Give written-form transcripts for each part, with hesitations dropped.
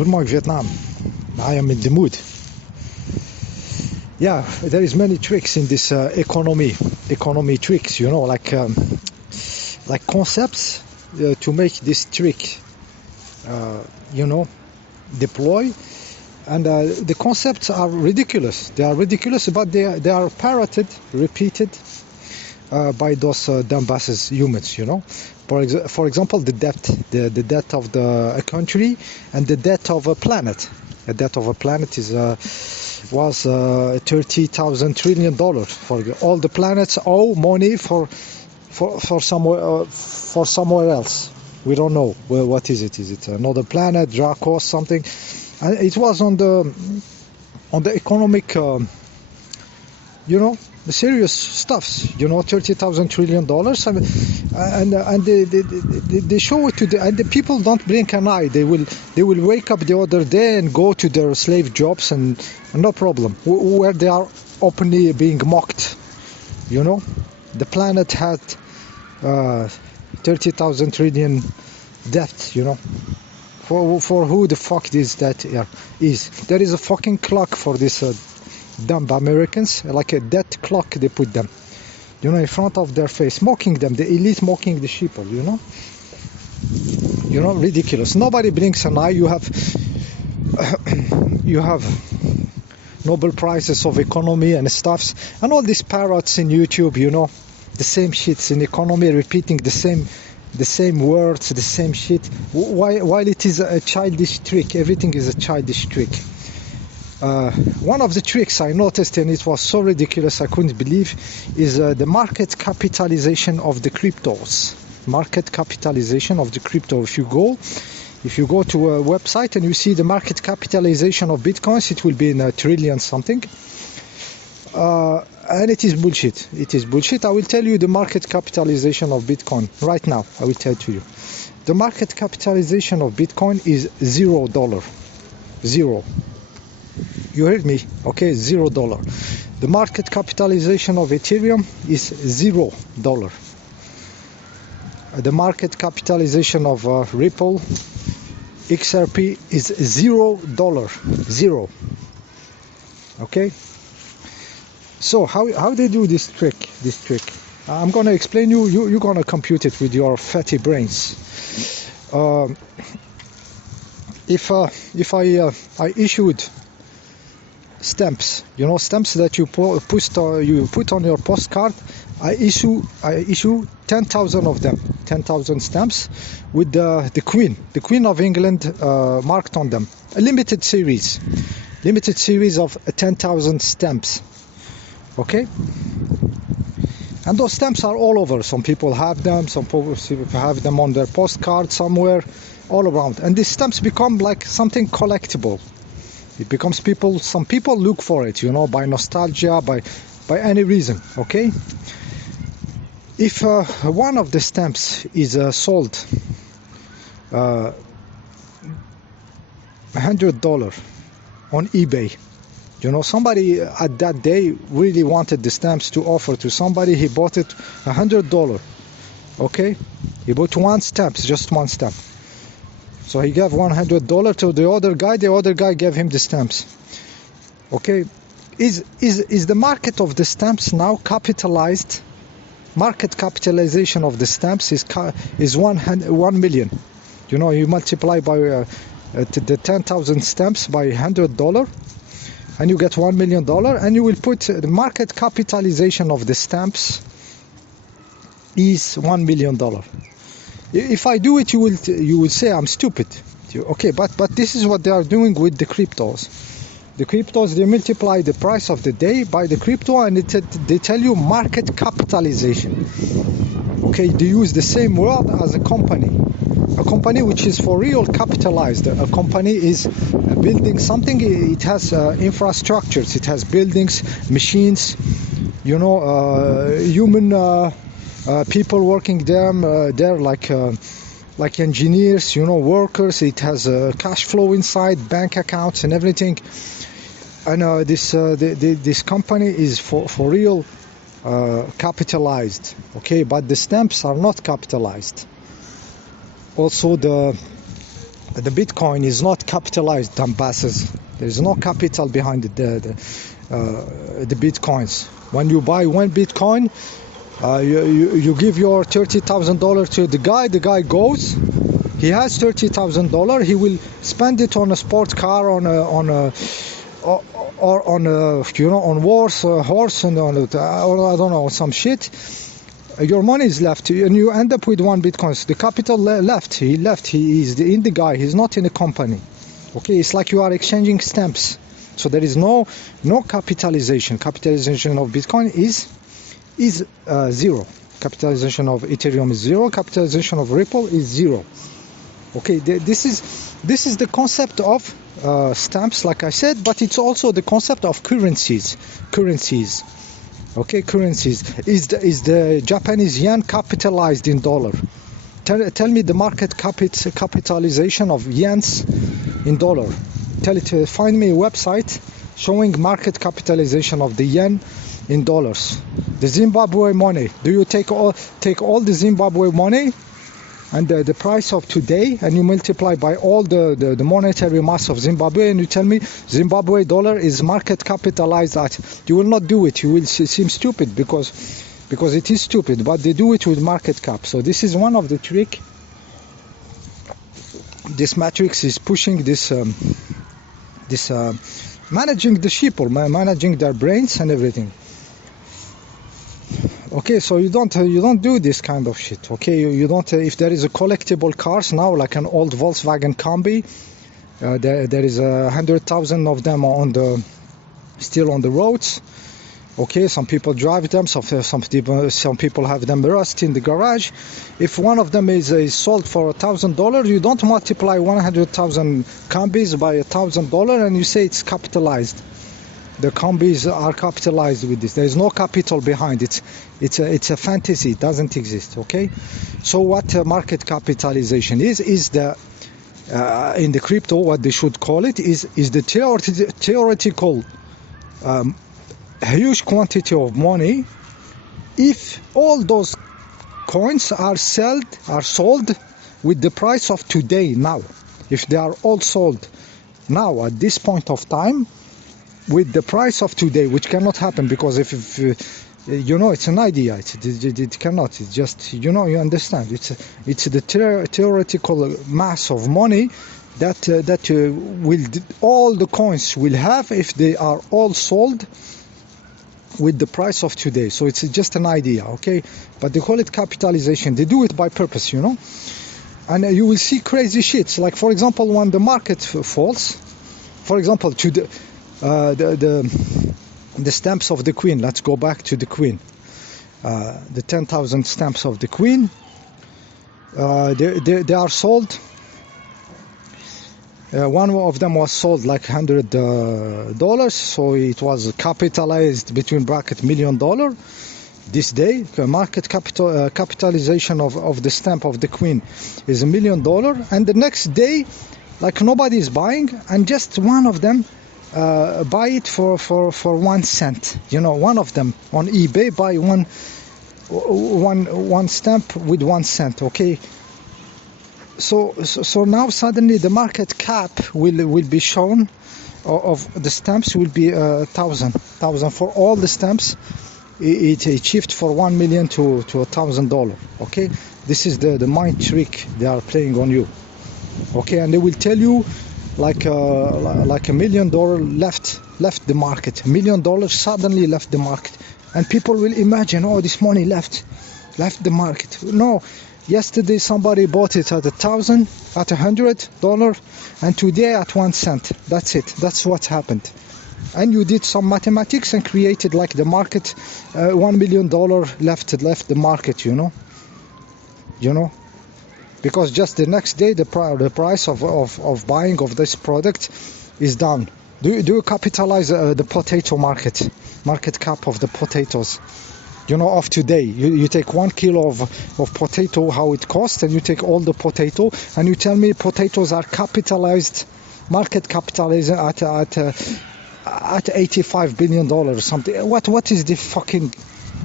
Good morning, Vietnam. I am in the mood. Yeah, there is many tricks in this economy tricks, you know, like concepts to make this trick, you know, deploy. And the concepts are ridiculous. They are ridiculous, but they are parroted, repeated by those dumbasses humans, you know. For example, the debt of a country and the debt of a planet. The debt of a planet was $30,000 trillion. For all the planets owe money for somewhere else. We don't know. Well, what is it? Is it another planet, Draco, something? And it was on the economic, you know, the serious stuffs, you know, $30,000 trillion, and they show it to the people don't blink an eye. They will wake up the other day and go to their slave jobs and no problem, where they are openly being mocked. You know, the planet had 30,000 trillion debt. You know, for who the fuck is that is? There is a fucking clock for this. Dumb Americans, like a death clock they put them, you know, in front of their face, mocking them, the elite mocking the sheeple, you know, ridiculous. Nobody blinks an eye. You have Nobel Prizes of economy and stuffs, and all these parrots in YouTube, you know, the same shits in economy, repeating the same words, the same shit, while it is a childish trick. Everything is a childish trick. One of the tricks I noticed, and it was so ridiculous I couldn't believe, is the market capitalization of the cryptos. Market capitalization of the crypto. If you go to a website and you see the market capitalization of bitcoins, it will be in a trillion something. And it is bullshit. It is bullshit. I will tell you the market capitalization of Bitcoin right now. I will tell it to you. The market capitalization of Bitcoin is $0. Zero. You heard me, okay? $0. The market capitalization of Ethereum is $0. The market capitalization of Ripple, XRP is $0. Zero. Okay? So how they do this trick? I'm gonna explain you. You're gonna compute it with your fatty brains. If I issued stamps, you know, stamps that you put on your postcard. I issue 10,000 of them, 10,000 stamps with the Queen of England marked on them. A limited series of 10,000 stamps. Okay, and those stamps are all over. Some people have them, some people have them on their postcard somewhere, all around. And these stamps become like something collectible. It becomes some people look for it, you know, by nostalgia, by any reason, okay? If one of the stamps is sold $100 on eBay, you know, somebody at that day really wanted the stamps to offer to somebody, he bought it $100, okay? He bought just one stamp. So he gave $100 to the other guy gave him the stamps. Okay, is the market of the stamps now capitalized? Market capitalization of the stamps is 1 million. You know, you multiply by the 10,000 stamps by $100, and you get $1 million, and you will put the market capitalization of the stamps is $1 million. If I do it, you will say I'm stupid. Okay, but this is what they are doing with the cryptos. The cryptos, they multiply the price of the day by the crypto, and they tell you market capitalization. Okay, they use the same word as a company which is for real capitalized. A company is building something. It has infrastructures. It has buildings, machines, you know, human. People working there like engineers, you know, workers. It has cash flow inside, bank accounts and everything. And this company is for real capitalized, okay? But the stamps are not capitalized. Also, the The Bitcoin is not capitalized, dumbasses. There is no capital behind the Bitcoins. When you buy one Bitcoin, you give your $30,000 to the guy goes, he has $30,000, he will spend it on a sports car, on a horse, and on or I don't know, some shit. Your money is left, and you end up with one Bitcoin. So the capital left. He is in the guy. He's not in the company. Okay, it's like you are exchanging stamps. So there is no capitalization. Capitalization of Bitcoin is zero. Capitalization of Ethereum is zero. Capitalization of Ripple is zero. Okay, this is the concept of stamps, like I said, but it's also the concept of currencies. Okay, currencies. Is the Japanese yen capitalized in dollar? Tell me the market capitalization of yens in dollar. Find me a website showing market capitalization of the yen in dollars. The Zimbabwe money. Do you take all the Zimbabwe money and the price of today, and you multiply by all the monetary mass of Zimbabwe, and you tell me Zimbabwe dollar is market capitalized at? You will not do it. You will seem stupid because it is stupid, but they do it with market cap. So this is one of the trick. This matrix is pushing this managing the sheeple, managing their brains and everything. Okay, so you don't do this kind of shit. Okay, you don't. If there is a collectible cars now, like an old Volkswagen Combi, there is 100,000 of them still on the roads. Okay, some people drive them. Some people have them rust in the garage. If one of them is sold for $1,000, you don't multiply 100,000 Combis by $1,000 and you say it's capitalized. The Combis are capitalized with this. There is no capital behind it. It's a fantasy. It doesn't exist. Okay. So what market capitalization is the in the crypto, what they should call it is the theoretical huge quantity of money. If all those coins are sold with the price of today now, if they are all sold now at this point of time with the price of today, which cannot happen because if it's an idea, it cannot. It's just you understand. It's the theoretical mass of money that will all the coins will have if they are all sold with the price of today. So it's just an idea, okay? But they call it capitalization. They do it by purpose, and you will see crazy shits. Like for example, when the market falls, for example, to the stamps of the Queen. Let's go back to the Queen. The 10,000 stamps of the Queen. They are sold. One of them was sold like $100, so it was capitalized between bracket $1 million. This day, market capitalization of the stamp of the Queen is $1 million, and the next day, like nobody is buying, and just one of them buy it for 1 cent. One of them on eBay buy one stamp with 1 cent. Okay. So now suddenly the market cap will be shown of the stamps will be 1,000 for all the stamps. It shifts for 1 million to $1,000. Okay, this is the mind trick they are playing on you. Okay, and they will tell you like $1 million left the market. $1 million suddenly left the market, and people will imagine, oh, this money left the market. No. Yesterday somebody bought it at $1,000, at $100, and today at 1 cent. That's it. That's what happened. And you did some mathematics and created like the market, $1 million left the market. Because just the next day the price of buying of this product is down. Do you capitalize the potato market cap of the potatoes? Of today, you take 1 kilo of potato, how it costs, and you take all the potato, and you tell me potatoes are capitalized, market capitalized at $85 billion or something. What is the fucking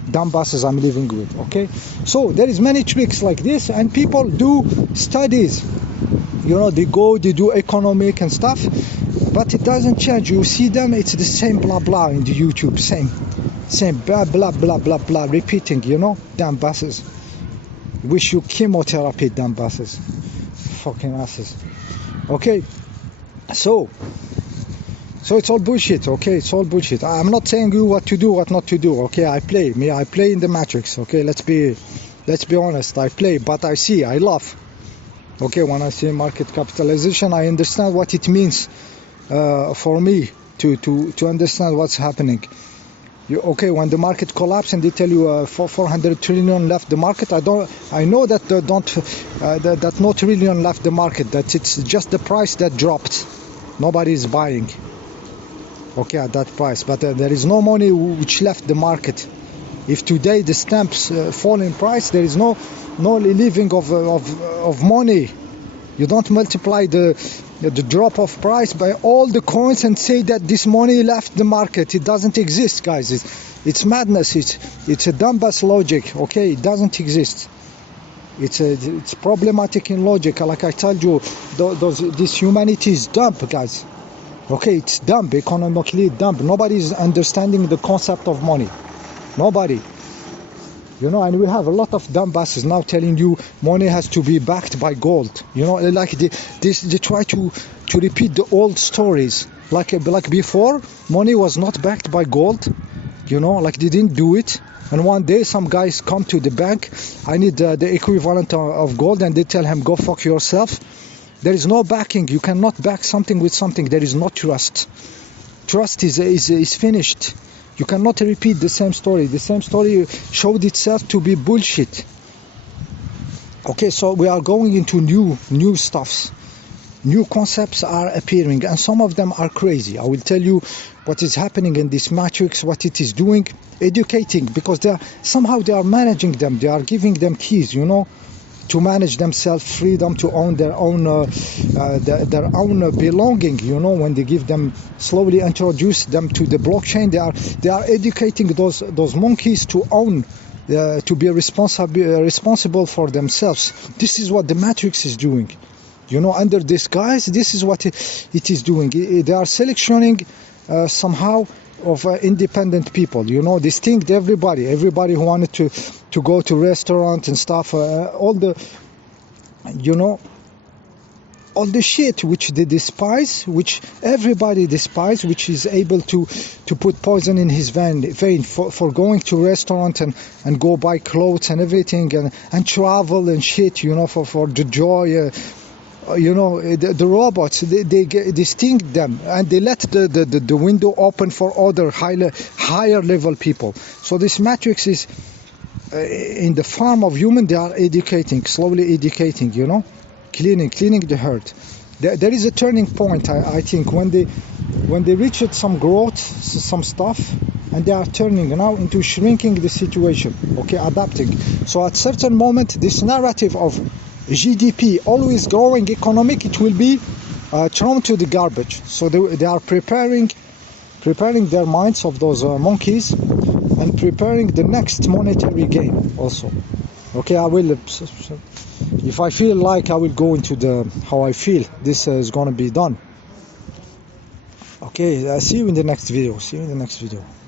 dumb buses I'm living with. Okay, so there is many tricks like this, and people do studies. You know, they do economic and stuff, but it doesn't change. You see them, it's the same blah blah in the YouTube, same blah blah blah blah blah, repeating. You know, damn buses. Wish you chemotherapy, damn buses, fucking asses. Okay, so it's all bullshit. Okay, it's all bullshit. I'm not saying you what to do, what not to do. Okay, I play in the matrix. Okay, let's be honest. I play, but I laugh. Okay, when I see market capitalization, I understand what it means for me to understand what's happening. Okay, when the market collapses and they tell you 400 trillion left the market, I know that that no trillion left the market. That it's just the price that dropped. Nobody is buying. Okay, at that price, but there is no money which left the market. If today the stamps fall in price, there is no living of money. You don't multiply the drop of price by all the coins and say that this money left the market. It doesn't exist, guys. It's madness. It's a dumbass logic. Okay, it doesn't exist. It's problematic in logic. Like I told you, this humanity is dumb, guys. Okay, it's dumb, economically dumb. Nobody is understanding the concept of money. Nobody. You know, and we have a lot of dumbasses now telling you money has to be backed by gold. You know, like they try to repeat the old stories. Like before, money was not backed by gold. You know, like they didn't do it. And one day some guys come to the bank, I need the equivalent of gold, and they tell him, go fuck yourself. There is no backing. You cannot back something with something. There is no trust. Trust is finished. You cannot repeat the same story. The same story showed itself to be bullshit. Okay, so we are going into new stuffs. New concepts are appearing, and some of them are crazy. I will tell you what is happening in this matrix, what it is doing, educating, because they are managing them. They are giving them keys, you know, to manage themselves, freedom to own their own belonging. You know, when they give them, slowly introduce them to the blockchain, they are educating those monkeys to own, to be responsible for themselves. This is what the matrix is doing. You know, under this guise, this is what it is doing. They are selectioning somehow of independent people. You know, distinct everybody who wanted to go to restaurant and stuff, all the shit which they despise, which everybody despise, which is able to put poison in his vein for going to restaurant and go buy clothes and everything and travel and shit, you know, for the joy. You know, the robots, they distinct them, and they let the window open for other higher level people. So this matrix is in the form of human. They are slowly educating, you know, cleaning the herd. There is a turning point, I think, when they reach some growth, some stuff, and they are turning now into shrinking the situation. Okay, adapting. So at certain moment, this narrative of GDP, always growing economic, it will be thrown to the garbage. So they are preparing their minds of those monkeys, and preparing the next monetary game also. Okay, I will, if I feel like, I will go into how I feel this is going to be done. Okay, see you in the next video.